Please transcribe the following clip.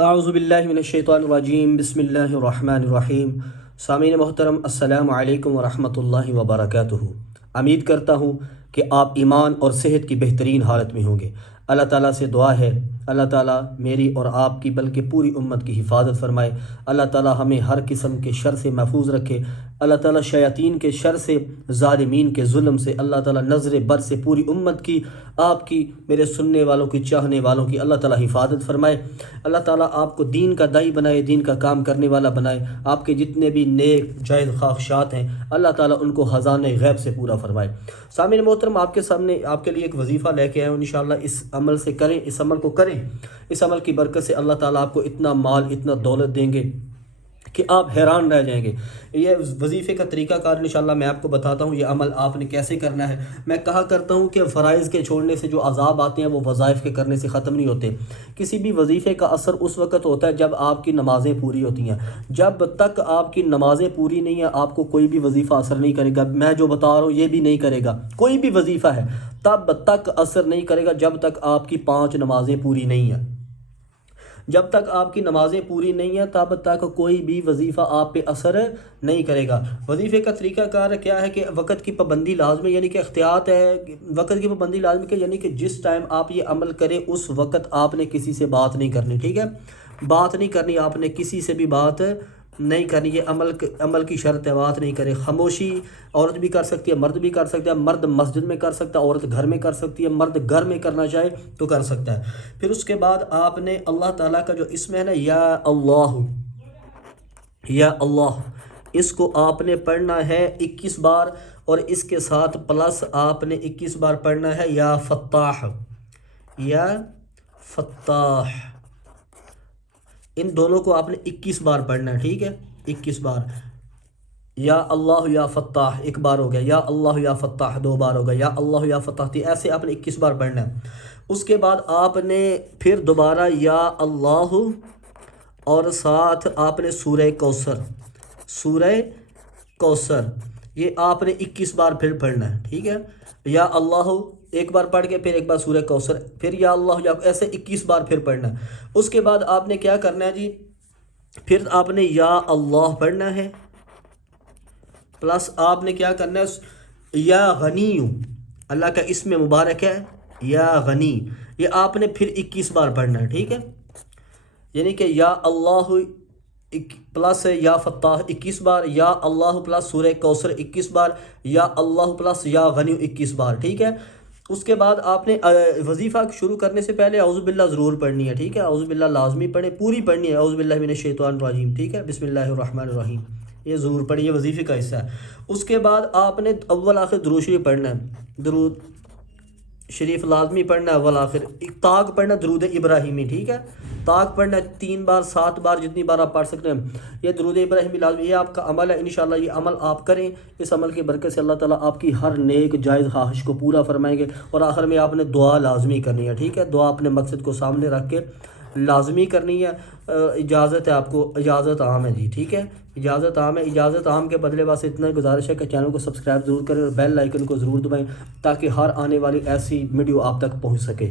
اعوذ باللہ من الشیطان الرجیم، بسم اللہ الرحمن الرحیم۔ سامعین محترم، السلام علیکم ورحمۃ اللہ وبرکاتہ۔ امید کرتا ہوں کہ آپ ایمان اور صحت کی بہترین حالت میں ہوں گے۔ اللہ تعالیٰ سے دعا ہے اللہ تعالیٰ میری اور آپ کی بلکہ پوری امت کی حفاظت فرمائے۔ اللہ تعالیٰ ہمیں ہر قسم کے شر سے محفوظ رکھے۔ اللہ تعالیٰ شیاطین کے شر سے، ظالمین کے ظلم سے، اللہ تعالیٰ نظر بد سے پوری امت کی، آپ کی، میرے سننے والوں کی، چاہنے والوں کی اللہ تعالیٰ حفاظت فرمائے۔ اللہ تعالیٰ آپ کو دین کا داعی بنائے، دین کا کام کرنے والا بنائے۔ آپ کے جتنے بھی نیک جائز خواہشات ہیں اللہ تعالیٰ ان کو خزانۂ غیب سے پورا فرمائے۔ سامعین محترم، آپ کے سامنے آپ کے لیے ایک وظیفہ لے کے آئے ہوں، انشاءاللہ اس عمل سے کریں، اس عمل کو کریں۔ اس عمل کی برکت سے اللہ تعالیٰ آپ کو اتنا مال، اتنا دولت دیں گے کہ آپ حیران رہ جائیں گے۔ یہ وظیفے کا طریقہ کار انشاءاللہ میں آپ کو بتاتا ہوں، یہ عمل آپ نے کیسے کرنا ہے۔ میں کہا کرتا ہوں کہ فرائض کے چھوڑنے سے جو عذاب آتے ہیں وہ وظائف کے کرنے سے ختم نہیں ہوتے۔ کسی بھی وظیفے کا اثر اس وقت ہوتا ہے جب آپ کی نمازیں پوری ہوتی ہیں۔ جب تک آپ کی نمازیں پوری نہیں ہیں آپ کو کوئی بھی وظیفہ اثر نہیں کرے گا۔ میں جو بتا رہا ہوں یہ بھی نہیں کرے گا، کوئی بھی وظیفہ ہے تب تک اثر نہیں کرے گا جب تک آپ کی 5 نمازیں پوری نہیں ہیں۔ جب تک آپ کی نمازیں پوری نہیں ہیں تب تک کوئی بھی وظیفہ آپ پہ اثر نہیں کرے گا۔ وظیفے کا طریقہ کار کیا ہے کہ وقت کی پابندی لازمی، یعنی کہ احتیاط ہے، وقت کی پابندی لازمی کہ یعنی کہ جس ٹائم آپ یہ عمل کریں اس وقت آپ نے کسی سے بات نہیں کرنی، ٹھیک ہے؟ بات نہیں کرنی، آپ نے کسی سے بھی بات نہیں کرنی، یہ عمل کی شرط ہے، بات نہیں کرے۔ خاموشی عورت بھی کر سکتی ہے، مرد بھی کر سکتا ہے۔ مرد مسجد میں کر سکتا ہے، عورت گھر میں کر سکتی ہے۔ مرد گھر میں کرنا چاہے تو کر سکتا ہے۔ پھر اس کے بعد آپ نے اللہ تعالیٰ کا جو اسم ہے نا، یا اللہ، یا اللہ، اس کو آپ نے پڑھنا ہے 21 بار، اور اس کے ساتھ پلس آپ نے 21 بار پڑھنا ہے یا فتاح، یا فتاح، ان دونوں کو آپ نے 21 بار پڑھنا ہے، ٹھیک ہے؟ 21 بار۔ یا اللہ یا فتاح ایک بار ہو گیا، یا اللہ یا فتاح 2 بار ہو گیا، یا اللہ یا فتاح ایسے آپ نے 21 بار پڑھنا ہے۔ اس کے بعد آپ نے پھر دوبارہ یا اللہ، اور ساتھ آپ نے سورہ کوثر، سورہ کوثر، یہ آپ نے 21 بار پھر پڑھنا ہے، ٹھیک ہے؟ یا اللہ ایک بار پڑھ کے پھر ایک بار سورہ کوثر، پھر یا اللہ، یا ایسے 21 بار پھر پڑھنا ہے۔ اس کے بعد آپ نے کیا کرنا ہے جی، پھر آپ نے یا اللہ پڑھنا ہے، پلس آپ نے کیا کرنا ہے یا غنی، اللہ کا اسم مبارک ہے یا غنی، یہ آپ نے پھر 21 بار پڑھنا ہے، ٹھیک ہے؟ یعنی کہ یا اللہ پلس یا فتاح 21 بار، یا اللہ پلس سورہ کوثر 21 بار، یا اللہ پلس یا غنی 21 بار، ٹھیک ہے؟ اس کے بعد آپ نے وظیفہ شروع کرنے سے پہلے اعوذ باللہ ضرور پڑھنی ہے، ٹھیک ہے؟ اعوذ باللہ لازمی پڑھیں، پوری پڑھنی ہے، اعوذ باللہ من الشیطان الرجیم، ٹھیک ہے؟ بسم اللہ الرحمن الرحیم، یہ ضرور پڑھیں، یہ وظیفے کا حصہ ہے۔ اس کے بعد آپ نے اول آخر درود شریف پڑھنا ہے، درود شریف لازمی پڑھنا ہے اول آخر۔ طاق پڑھنا درود ابراہیمی، ٹھیک ہے؟ طاق پڑھنا 3 بار 7 بار جتنی بار آپ پڑھ سکتے ہیں، یہ درود ابراہیمی لازمی، یہ آپ کا عمل ہے۔ انشاءاللہ یہ عمل آپ کریں، اس عمل کی برکت سے اللہ تعالیٰ آپ کی ہر نیک جائز خواہش کو پورا فرمائیں گے۔ اور آخر میں آپ نے دعا لازمی کرنی ہے، ٹھیک ہے؟ دعا اپنے مقصد کو سامنے رکھ کے لازمی کرنی ہے۔ اجازت ہے آپ کو، اجازت عام ہے جی، ٹھیک ہے؟ اجازت عام ہے۔ اجازت عام کے بدلے بس اتنا گزارش ہے کہ چینل کو سبسکرائب ضرور کریں اور بیل آئیکن کو ضرور دبائیں تاکہ ہر آنے والی ایسی ویڈیو آپ تک پہنچ سکے۔